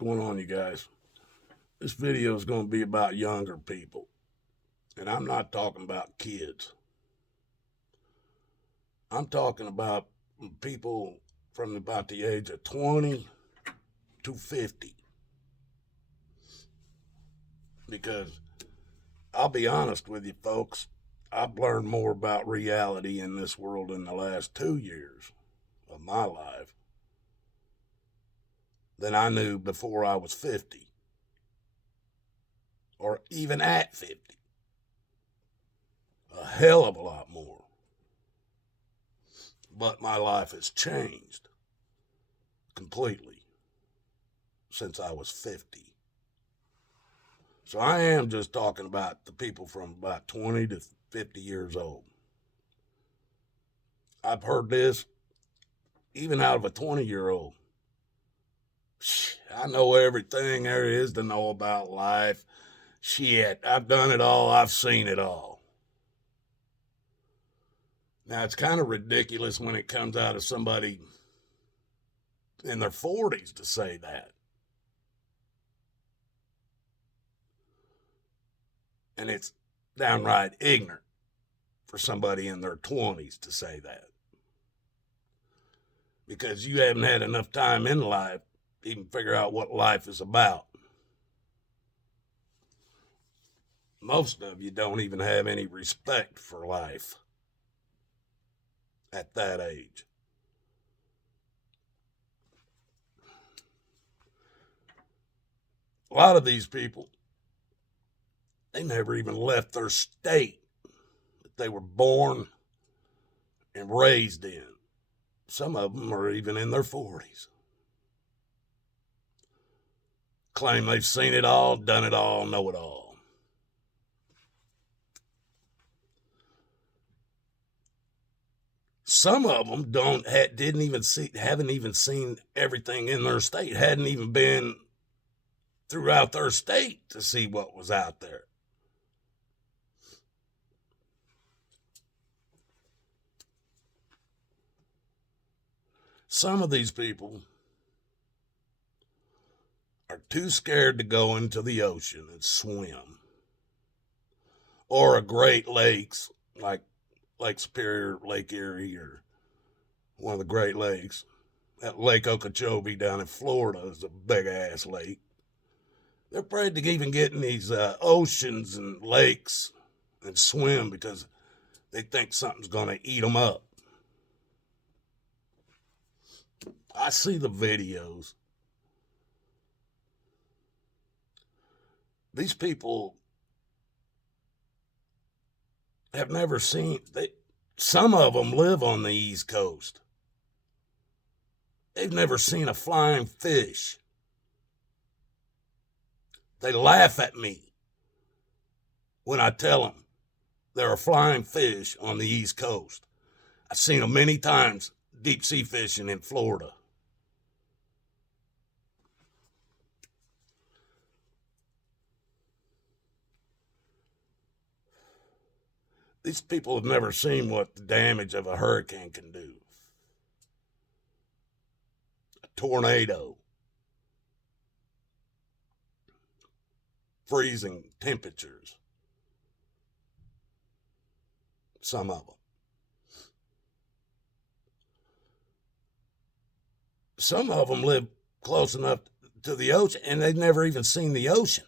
going on, you guys? This video is going to be about younger people, and I'm not talking about kids. I'm talking about people from about the age of 20 to 50. Because I'll be honest with you, folks, I've learned more about reality in this world in the last 2 years of my life than I knew before I was 50, or even at 50. A hell of a lot more. But my life has changed completely since I was 50. So I am just talking about the people from about 20 to 50 years old. I've heard this even out of a 20-year-old. I know everything there is to know about life. Shit, I've done it all. I've seen it all. Now, it's kind of ridiculous when it comes out of somebody in their 40s to say that. And it's downright ignorant for somebody in their 20s to say that. Because you haven't had enough time in life to even figure out what life is about. Most of you don't even have any respect for life at that age. A lot of these people, they never even left their state that they were born and raised in. Some of them are even in their 40s. Claim they've seen it all, done it all, know it all. Some of them haven't even seen everything in their state, hadn't even been throughout their state to see what was out there. Some of these people are too scared to go into the ocean and swim, or a Great Lakes like Lake Superior, Lake Erie, or one of the Great Lakes. That Lake Okeechobee down in Florida is a big-ass lake. They're afraid to even get in these oceans and lakes and swim because they think something's going to eat them up. I see the videos. These people have never seen, some of them live on the East Coast. They've never seen a flying fish. They laugh at me when I tell them there are flying fish on the East Coast. I've seen them many times deep sea fishing in Florida. These people have never seen what the damage of a hurricane can do. A tornado. Freezing temperatures. Some of them. Some of them live close enough to the ocean and they've never even seen the ocean.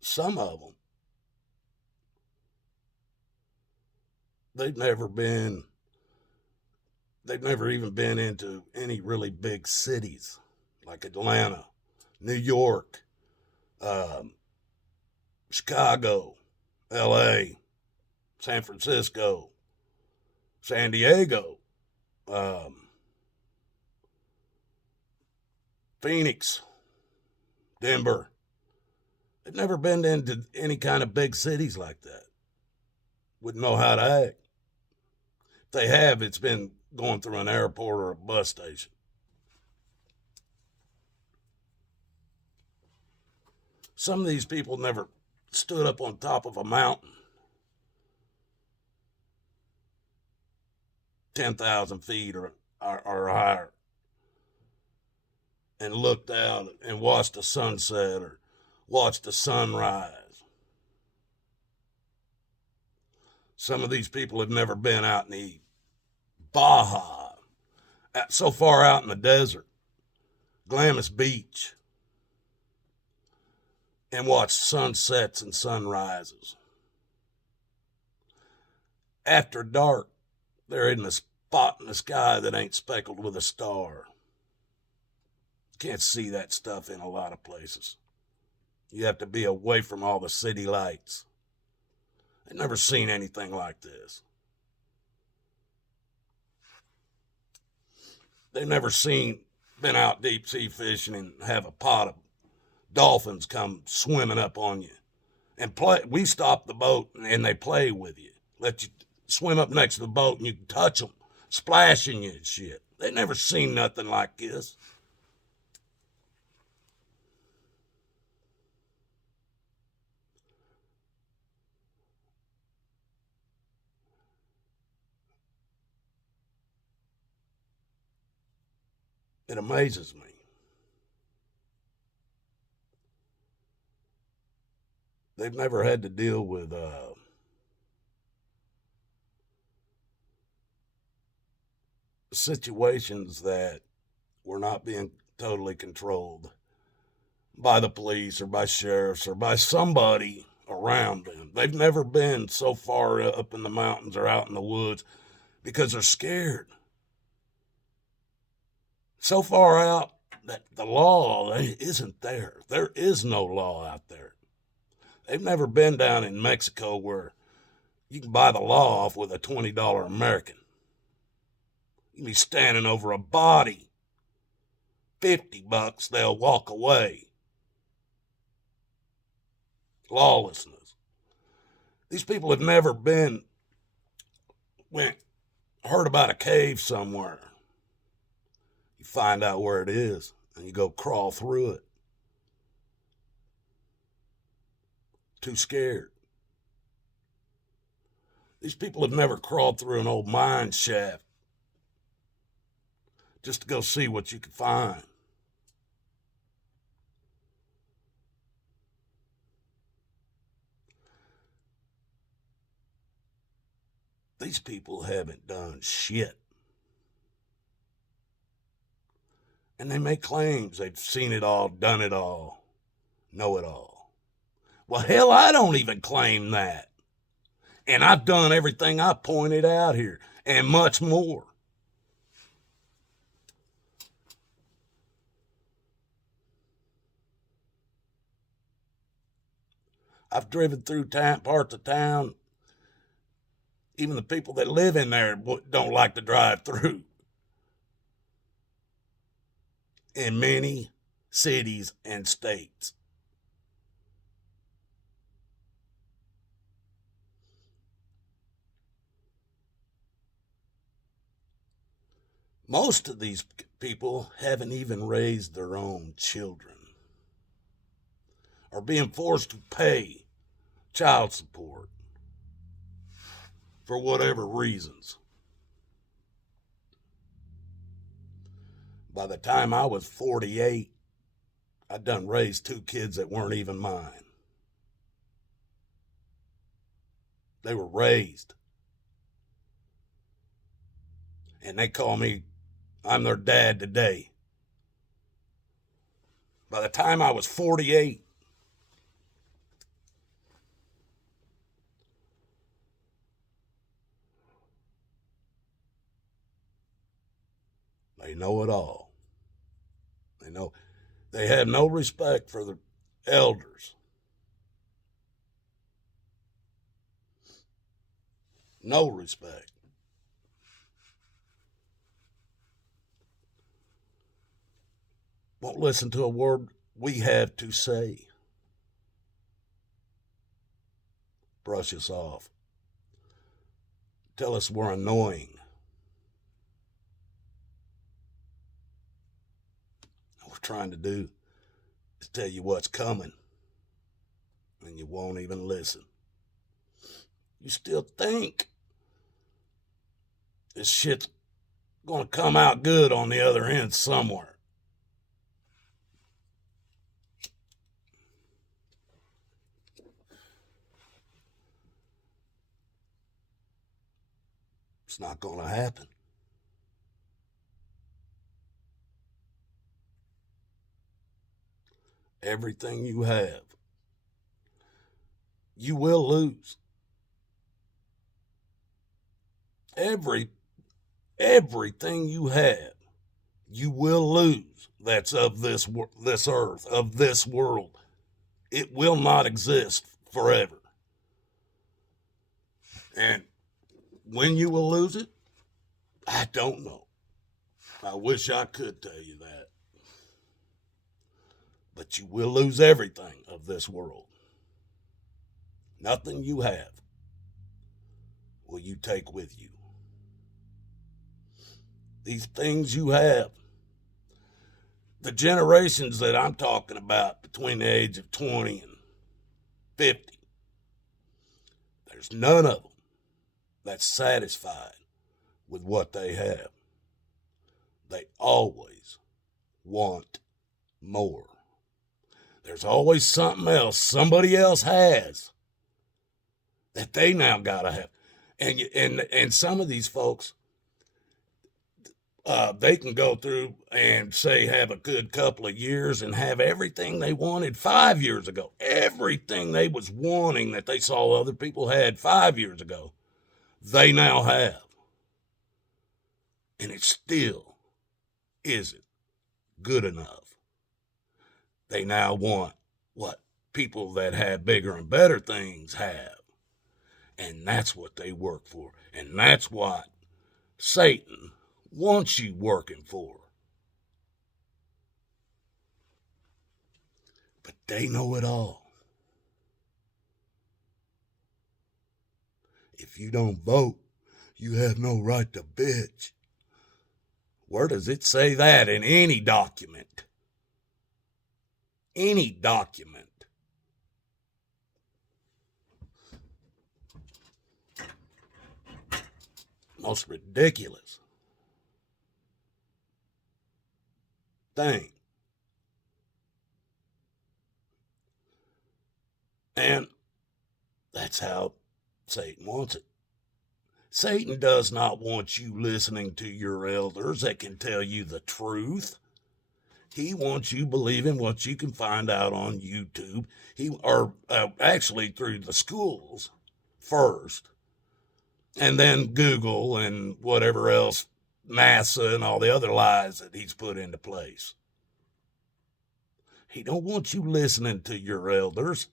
Some of them, they've never even been into any really big cities like Atlanta, New York, Chicago, LA, San Francisco, San Diego, Phoenix, Denver. They've never been into any kind of big cities like that. Wouldn't know how to act. If they have, it's been going through an airport or a bus station. Some of these people never stood up on top of a mountain, 10,000 feet or higher, and looked out and watched the sunset or watched the sunrise. Some of these people have never been out in the Baja, so far out in the desert, Glamis Beach, and watched sunsets and sunrises. After dark, there isn't a spot in the sky that ain't speckled with a star. Can't see that stuff in a lot of places. You have to be away from all the city lights. I've never seen anything like this. They've never been out deep sea fishing and have a pot of dolphins come swimming up on you and play. We stop the boat and they play with you. Let you swim up next to the boat and you can touch them, splashing you and shit. They never seen nothing like this. It amazes me. They've never had to deal with situations that were not being totally controlled by the police or by sheriffs or by somebody around them. They've never been so far up in the mountains or out in the woods because they're scared. So far out that the law isn't there. There is no law out there. They've never been down in Mexico where you can buy the law off with a $20 American. You can be standing over a body. $50, they'll walk away. Lawlessness. These people have never heard about a cave somewhere. You find out where it is and you go crawl through it. Too scared. These people have never crawled through an old mine shaft just to go see what you could find. These people haven't done shit. And they make claims they've seen it all, done it all, know it all. Well, hell, I don't even claim that. And I've done everything I pointed out here and much more. I've driven through parts of town. Even the people that live in there don't like to drive through. In many cities and states. Most of these people haven't even raised their own children, are being forced to pay child support for whatever reasons. By the time I was 48, I'd done raised 2 kids that weren't even mine. They were raised. And they call me, I'm their dad today. By the time I was 48, they know it all. They have no respect for the elders. No respect. Won't listen to a word we have to say. Brush us off. Tell us we're annoying. What we're trying to do is tell you what's coming. And and you won't even listen. You still think this shit's gonna come out good on the other end somewhere. It's not gonna happen. Everything you have, you will lose. Everything you have, you will lose. That's of this earth, of this world. It will not exist forever. And when you will lose it, I don't know. I wish I could tell you that. But you will lose everything of this world. Nothing you have will you take with you. These things you have, the generations that I'm talking about between the age of 20 and 50, there's none of them that's satisfied with what they have. They always want more. There's always something else somebody else has that they now gotta have. And some of these folks, they can go through and say have a good couple of years and have everything they wanted 5 years ago. Everything they was wanting that they saw other people had 5 years ago, they now have. And it still isn't good enough. They now want what people that have bigger and better things have. And that's what they work for. And that's what Satan wants you working for. But they know it all. If you don't vote, you have no right to bitch. Where does it say that in any document? Any document. Most ridiculous thing. And that's how Satan wants it. Satan does not want you listening to your elders that can tell you the truth. He wants you believing what you can find out on YouTube. Actually through the schools first, and then Google and whatever else, NASA and all the other lies that he's put into place. He don't want you listening to your elders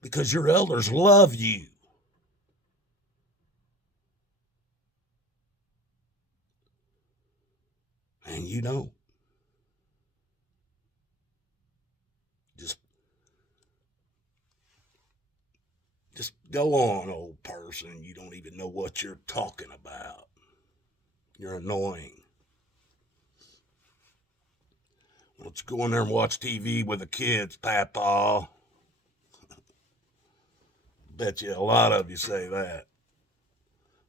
because your elders love you. And you don't. Just go on, old person. You don't even know what you're talking about. You're annoying. Why don't you go in there and watch TV with the kids, Papa? Bet you a lot of you say that.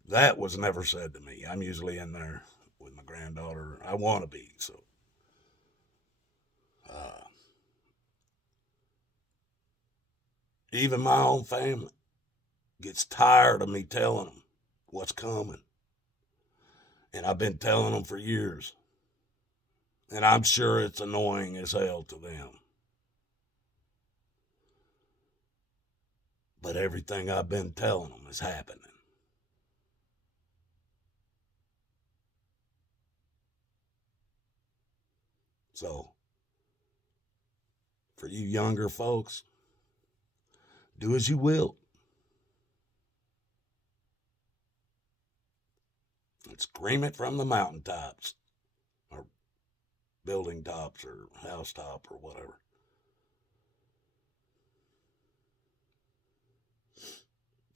That was never said to me. I'm usually in there with my granddaughter. I want to be, so. Even my own family gets tired of me telling them what's coming. And I've been telling them for years. And I'm sure it's annoying as hell to them. But everything I've been telling them is happening. So, for you younger folks, do as you will. And scream it from the mountaintops, or building tops, or housetop, or whatever.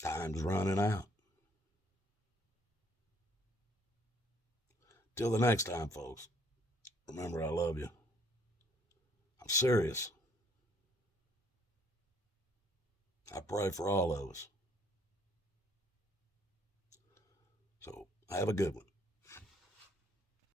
Time's running out. Till the next time, folks, remember I love you. I'm serious. pray for all of us. So have a good one.